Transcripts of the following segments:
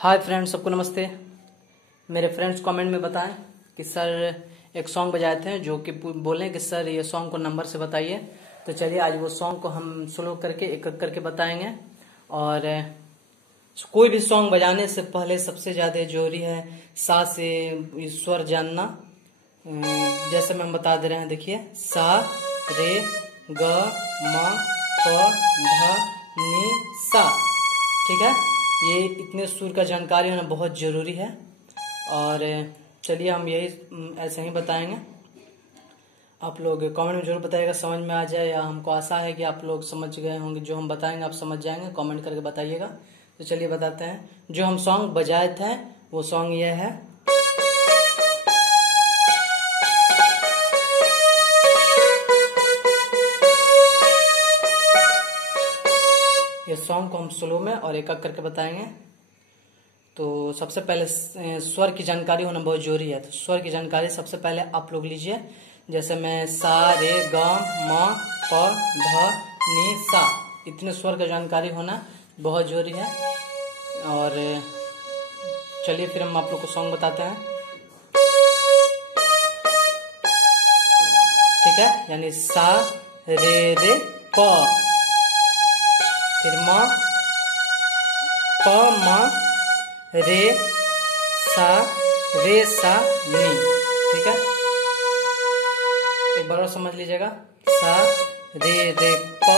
Hi friends, सबको नमस्ते। मेरे फ्रेंड्स कमेंट में बताएं कि सर एक सॉन्ग बजाए थे जो कि बोले कि सर ये सॉन्ग को नंबर से बताइए। तो चलिए आज वो सॉन्ग को हम स्लो करके एक एक करके बताएंगे। और कोई भी सॉन्ग बजाने से पहले सबसे ज्यादा जरूरी है सा से स्वर जानना। जैसे मैं बता दे रहे हैं, देखिए सा रे ग म प ध नि सा। ठीक है, ये इतने सुर का जानकारी होना बहुत जरूरी है। और चलिए हम यही ऐसे ही बताएंगे। आप लोग कमेंट में जरूर बताइएगा, समझ में आ जाए, या हमको आशा है कि आप लोग समझ गए होंगे। जो हम बताएंगे आप समझ जाएंगे, कमेंट करके बताइएगा। तो चलिए बताते हैं। जो हम सॉन्ग बजाए थे वो सॉन्ग ये है। ये सॉन्ग को हम स्लो में और एक एक करके बताएंगे। तो सबसे पहले स्वर की जानकारी होना बहुत जरूरी है। तो स्वर की जानकारी सबसे पहले आप लोग लीजिए। जैसे मैं सा रे ग म प ध नि सा, इतने स्वर का जानकारी होना बहुत जरूरी है। और चलिए फिर हम आप लोग को सॉन्ग बताते हैं। ठीक है, यानी सा रे प, फिर म प म रे सा नी। ठीक है, एक बार और समझ लीजिएगा। सा रे प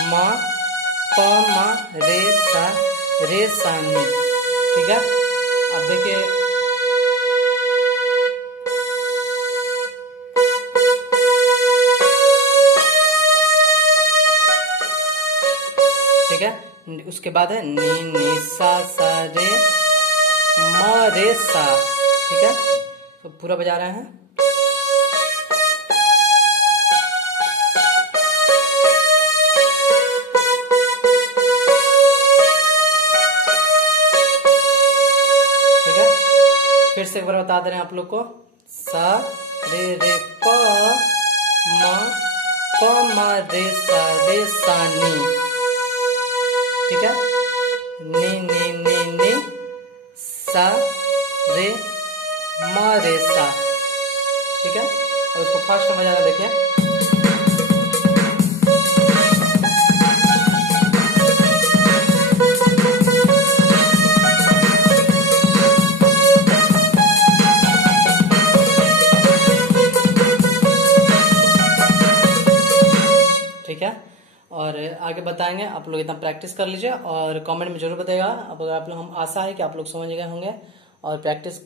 म प म रे सा नी। ठीक है, अब देखिए ठीक है। उसके बाद है नी नी सा रे म रे सा। ठीक है, तो पूरा बजा रहे हैं। ठीक है, फिर से एक बार बता दे रहे हैं आप लोग को। सा रे प म रे सा नी। ठीक है, नी सा रे म रे सा। ठीक है, और इसको फास्ट में बजाना देखिए। ठीक है, और आगे बताएंगे। आप लोग इतना प्रैक्टिस कर लीजिए और कमेंट में जरूर बताइएगा। अब अगर आप लोग, हम आशा है कि आप लोग समझ गए होंगे और प्रैक्टिस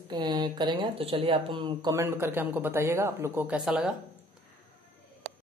करेंगे। तो चलिए आप कमेंट में करके हमको बताइएगा आप लोग को कैसा लगा।